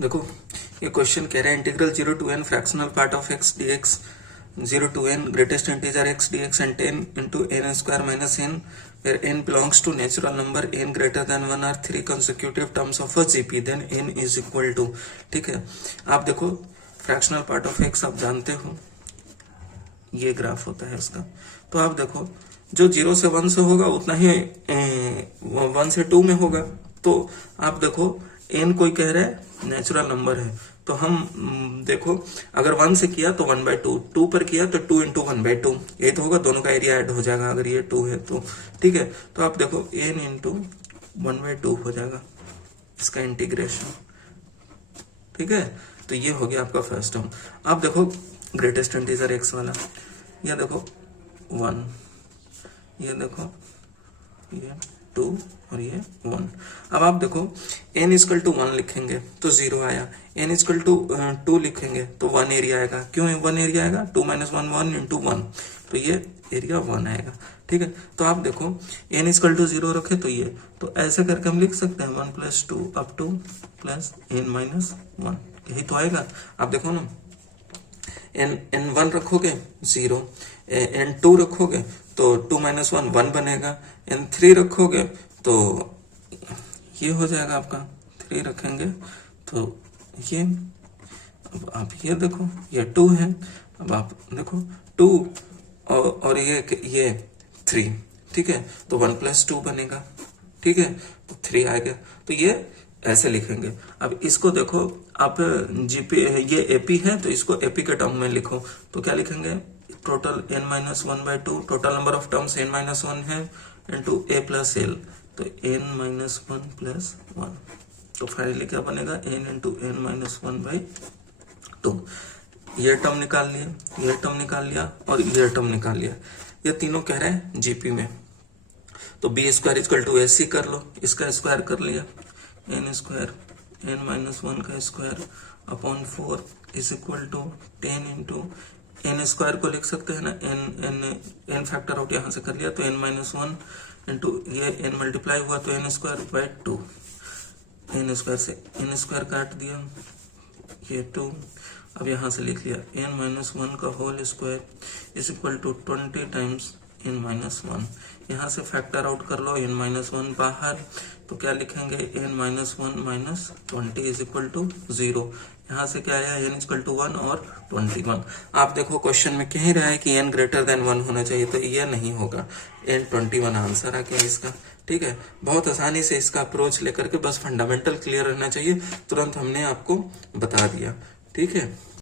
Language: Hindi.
देखो ये क्वेश्चन कह रहा है integral 0 to n fractional part of x dx 0 to n greatest integer x dx and 10 into n square minus n where n belongs to natural number n greater than 1 are 3 consecutive terms of a GP then n is equal to। ठीक है, आप देखो फ्रैक्शनल पार्ट ऑफ x आप जानते हो, ये ग्राफ होता है इसका। तो आप देखो जो 0 से 1 से होगा उतना ही 1 से 2 में होगा। तो आप देखो n कोई कह रहा है नेचुरल नंबर है, तो हम देखो अगर 1 से किया तो 1/2, 2 पर किया तो 2 into 1/2, यही तो होगा, दोनों का एरिया ऐड हो जाएगा अगर ये 2 है तो। ठीक है, तो आप देखो n into 1/2 हो जाएगा इसका इंटीग्रेशन। ठीक है, तो ये हो गया आपका फर्स्ट टर्म। अब देखो ग्रेटेस्ट इंटीजर x वाला, ये देखो 1, ये देखो ये 2 और ये 1। अब आप देखो n इक्वल टू 1 लिखेंगे तो 0 आया, n इक्वल टू 2 लिखेंगे तो 1 एरिया आएगा। क्यों 1 एरिया आएगा? 2 - 1 1 into 1, तो ये एरिया 1 आएगा। ठीक है, तो आप देखो n इक्वल टू 0 रखे तो ये, तो ऐसे करके हम लिख सकते हैं 1 + 2 up to प्लस n - 1, यही तो आएगा। आप देखो ना, n1 रखोगे 0, n2 रखोगे तो 2 - 1 1 बनेगा, n3 रखोगे तो ये हो जाएगा आपका, 3 रखेंगे तो ये। अब आप ये देखो ये 2 है, अब आप देखो 2 और ये 3। ठीक है, तो 1 + 2 बनेगा। ठीक है, तो 3 आएगा, तो ये ऐसे लिखेंगे। अब इसको देखो आप जीपी, ये एपी है तो इसको एपी के टर्म में लिखो, तो क्या लिखेंगे? Total n - 1/2, total number of terms n - 1 है इंटू a + l, तो n - 1 + 1, तो फाइनली क्या बनेगा? n into n - 1/2। ये टर्म निकाल लिया, ये टर्म निकाल लिया और ये टर्म निकाल लिया। ये तीनों कह रहे हैं जीपी में, तो b² = ac कर लो, इसका स्क्वायर कर लिया, n² n - 1 का square upon 4 is equal to 10 into n² को लिख सकते हैं ना, n फैक्टर आउट यहाँ से कर लिया तो n - 1 इंटू ये n मल्टीप्लाई हुआ तो n² n² से n² काट दिया, ये 2। अब यहाँ से लिख लिया n - 1 का whole square is equal to 20 times n - 1। यहाँ से फैक्टर आउट कर लो n - 1 बाहर, तो क्या लिखेंगे? n - 1 - 20 is equal to 0। यहाँ से क्या आया? n इक्वल टू 1 और 21। आप देखो क्वेश्चन में कह रहा है कि n ग्रेटर देन 1 होना चाहिए, तो ये नहीं होगा, n 21 आंसर आ गया इसका। ठीक है, बहुत आसानी से इसका अप्रोच लेकर के बस फंडामेंटल क्लियर रहना चाहिए, तुरंत हमने आपको बता दिया। ठीक है।